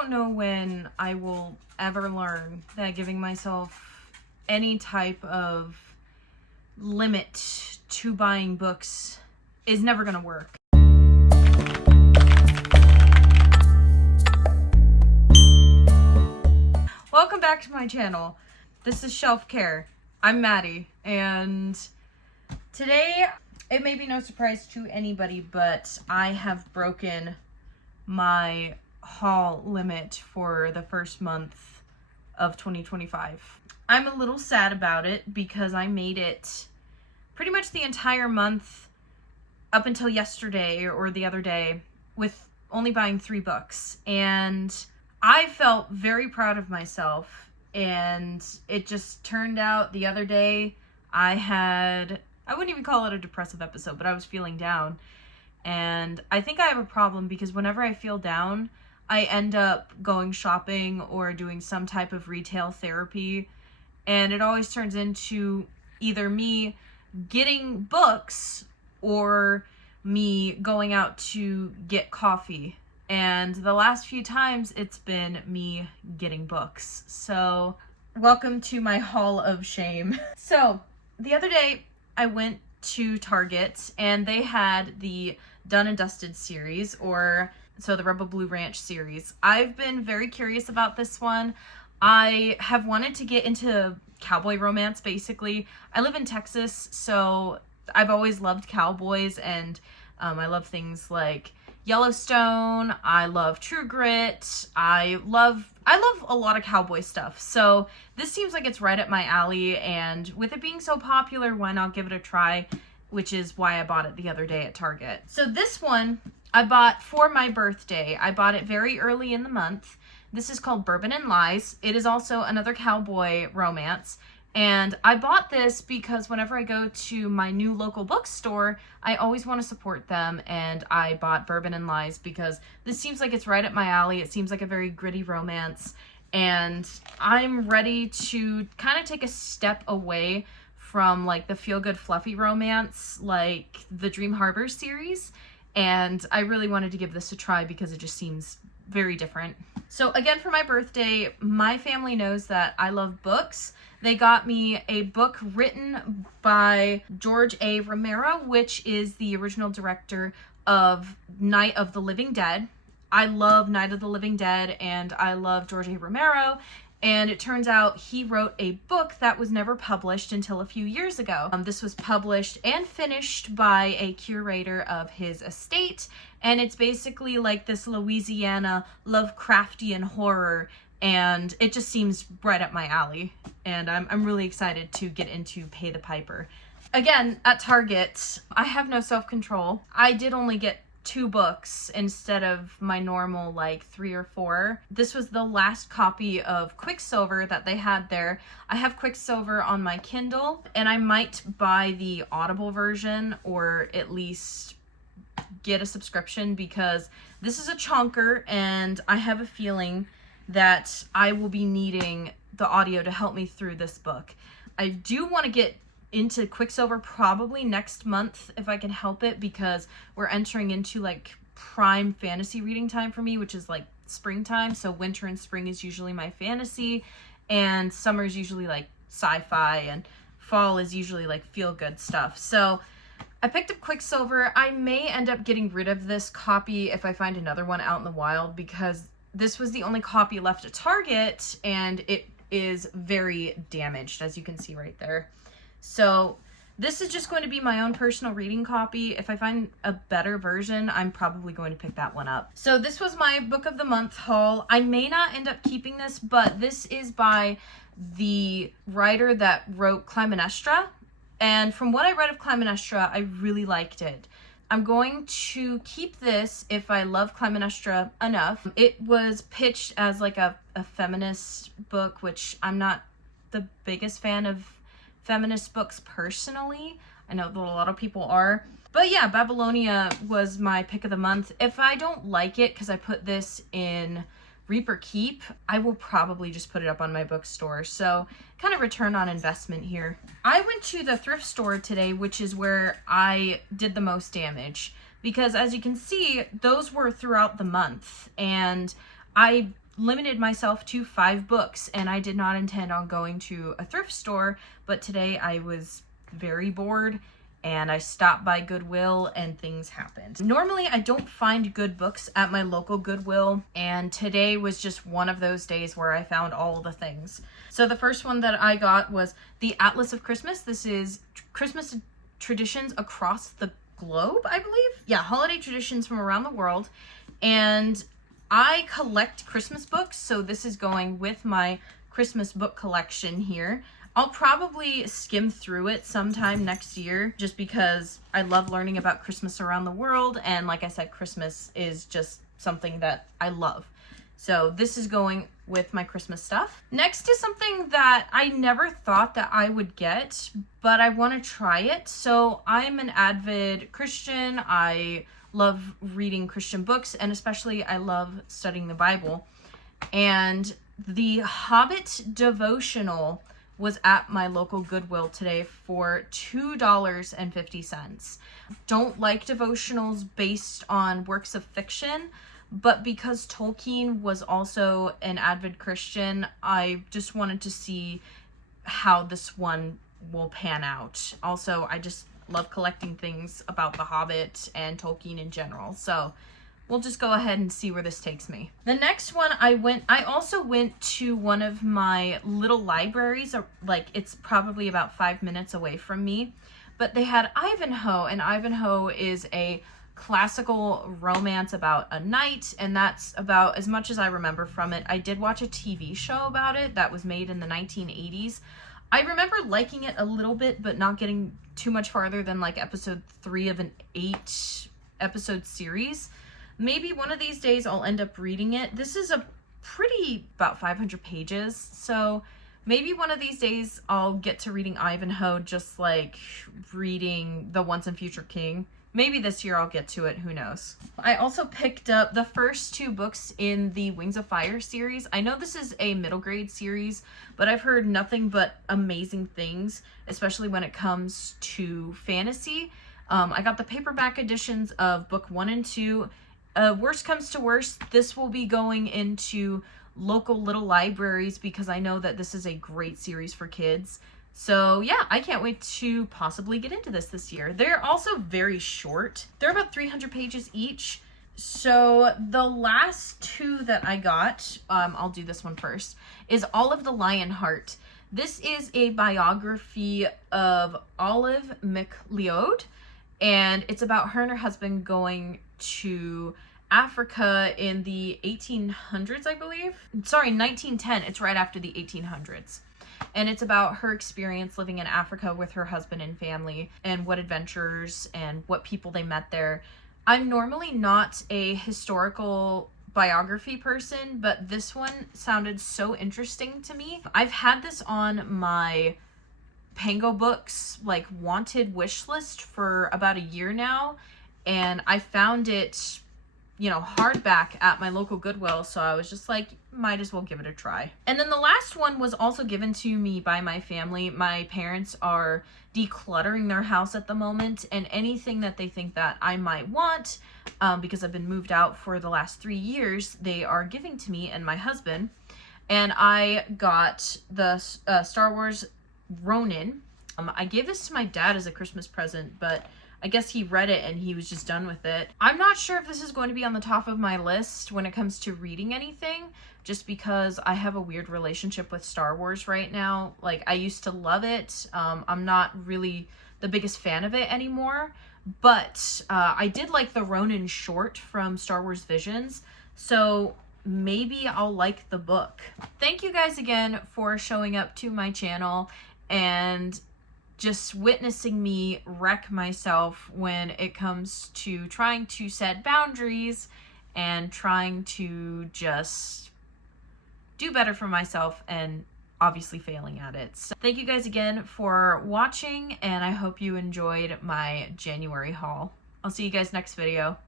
don't know when I will ever learn that giving myself any type of limit to buying books is never gonna work. Welcome back to my channel. This is Shelf Care. I'm Maddie, and today, it may be no surprise to anybody, but I have broken my haul limit for the first month of 2025. I'm a little sad about it because I made it pretty much the entire month up until yesterday or the other day with only buying 3 books, and I felt very proud of myself. And it just turned out the other day I wouldn't even call it a depressive episode, but I was feeling down. And I think I have a problem because whenever I feel down, I end up going shopping or doing some type of retail therapy. And it always turns into either me getting books or me going out to get coffee. And the last few times it's been me getting books. So welcome to my haul of shame. So the other day I went to Target and they had the Done and Dusted series, or so the Rebel Blue Ranch series. I've been very curious about this one. I have wanted to get into cowboy romance, basically. I live in Texas, so I've always loved cowboys, and I love things like Yellowstone. I love True Grit. I love a lot of cowboy stuff. So this seems like it's right up my alley, and with it being so popular, why not give it a try? Which is why I bought it the other day at Target. So this one I bought for my birthday. I bought it very early in the month. This is called Bourbon and Lies. It is also another cowboy romance. And I bought this because whenever I go to my new local bookstore, I always want to support them, and I bought Bourbon and Lies because this seems like it's right up my alley. It seems like a very gritty romance, and I'm ready to kind of take a step away from like the feel-good fluffy romance like the Dream Harbor series, and I really wanted to give this a try because it just seems very different. So again, for my birthday, my family knows that I love books. They got me a book written by George A. Romero, which is the original director of Night of the Living Dead. I love Night of the Living Dead, and I love George A. Romero. And it turns out he wrote a book that was never published until a few years ago. This was published and finished by a curator of his estate, and it's basically like this Louisiana Lovecraftian horror, and it just seems right up my alley, and I'm really excited to get into Pay the Piper. Again, at Target, I have no self-control. I did only get 2 books instead of my normal like 3 or 4. This was the last copy of Quicksilver that they had there. I have Quicksilver on my Kindle, and I might buy the Audible version or at least get a subscription because this is a chonker, and I have a feeling that I will be needing the audio to help me through this book. I do want to get into Quicksilver probably next month if I can help it, because we're entering into like prime fantasy reading time for me, which is like springtime. So winter and spring is usually my fantasy, and summer is usually like sci-fi, and fall is usually like feel-good stuff. So I picked up Quicksilver. I may end up getting rid of this copy if I find another one out in the wild, because this was the only copy left at Target, and it is very damaged, as you can see right there. So this is just going to be my own personal reading copy. If I find a better version, I'm probably going to pick that one up. So this was my book of the month haul. I may not end up keeping this, but this is by the writer that wrote Clytemnestra. And from what I read of Clytemnestra, I really liked it. I'm going to keep this if I love Clytemnestra enough. It was pitched as like a feminist book, which I'm not the biggest fan of feminist books personally. I know that a lot of people are. But yeah, Babylonia was my pick of the month. If I don't like it because I put this in Reap or Keep, I will probably just put it up on my bookstore. So kind of return on investment here. I went to the thrift store today, which is where I did the most damage, because as you can see, those were throughout the month, and I limited myself to 5 books, and I did not intend on going to a thrift store, but today I was very bored and I stopped by Goodwill and things happened. Normally I don't find good books at my local Goodwill, and today was just one of those days where I found all the things. So the first one that I got was the Atlas of Christmas. This is Christmas traditions across the globe, I believe. Yeah, holiday traditions from around the world. And I collect Christmas books, so this is going with my Christmas book collection here. I'll probably skim through it sometime next year just because I love learning about Christmas around the world, and like I said, Christmas is just something that I love. So this is going with my Christmas stuff. Next is something that I never thought that I would get, but I want to try it. So I'm an avid Christian. I love reading Christian books, and especially I love studying the Bible. And the Hobbit devotional was at my local Goodwill today for $2.50. Don't like devotionals based on works of fiction, but because Tolkien was also an avid Christian, I just wanted to see how this one will pan out. Also, I just love collecting things about The Hobbit and Tolkien in general, so we'll just go ahead and see where this takes me. The next one I also went to one of my little libraries, like it's probably about 5 minutes away from me, but they had Ivanhoe, and Ivanhoe is a classical romance about a knight, and that's about as much as I remember from it. I did watch a TV show about it that was made in the 1980s. I remember liking it a little bit, but not getting too much farther than like episode 3 of an 8 episode series. Maybe one of these days I'll end up reading it. This is about 500 pages, so maybe one of these days I'll get to reading Ivanhoe, just like reading The Once and Future King. Maybe this year I'll get to it, who knows. I also picked up the first 2 books in the Wings of Fire series. I know this is a middle grade series, but I've heard nothing but amazing things, especially when it comes to fantasy. I got the paperback editions of book 1 and 2. Worst comes to worst, this will be going into local little libraries because I know that this is a great series for kids. So yeah, I can't wait to possibly get into this year. They're also very short. They're about 300 pages each. So the last 2 that I got, I'll do this one first, is Olive the Lionheart. This is a biography of Olive MacLeod, and it's about her and her husband going to Africa in the 1800s, I believe. Sorry, 1910. It's right after the 1800s. And it's about her experience living in Africa with her husband and family, and what adventures and what people they met there. I'm normally not a historical biography person, but this one sounded so interesting to me. I've had this on my Pango Books like wanted wish list for about a year now, and I found it, hardback at my local Goodwill, so I was just like, might as well give it a try. And then the last one was also given to me by my family. My parents are decluttering their house at the moment, and anything that they think that I might want, because I've been moved out for the last 3 years, they are giving to me and my husband. And I got the Star Wars Ronin. I gave this to my dad as a Christmas present, but I guess he read it and he was just done with it. I'm not sure if this is going to be on the top of my list when it comes to reading anything, just because I have a weird relationship with Star Wars right now. Like, I used to love it. I'm not really the biggest fan of it anymore, but I did like the Ronin short from Star Wars Visions, so maybe I'll like the book. Thank you guys again for showing up to my channel and just witnessing me wreck myself when it comes to trying to set boundaries and trying to just do better for myself, and obviously failing at it. So thank you guys again for watching, and I hope you enjoyed my January haul. I'll see you guys next video.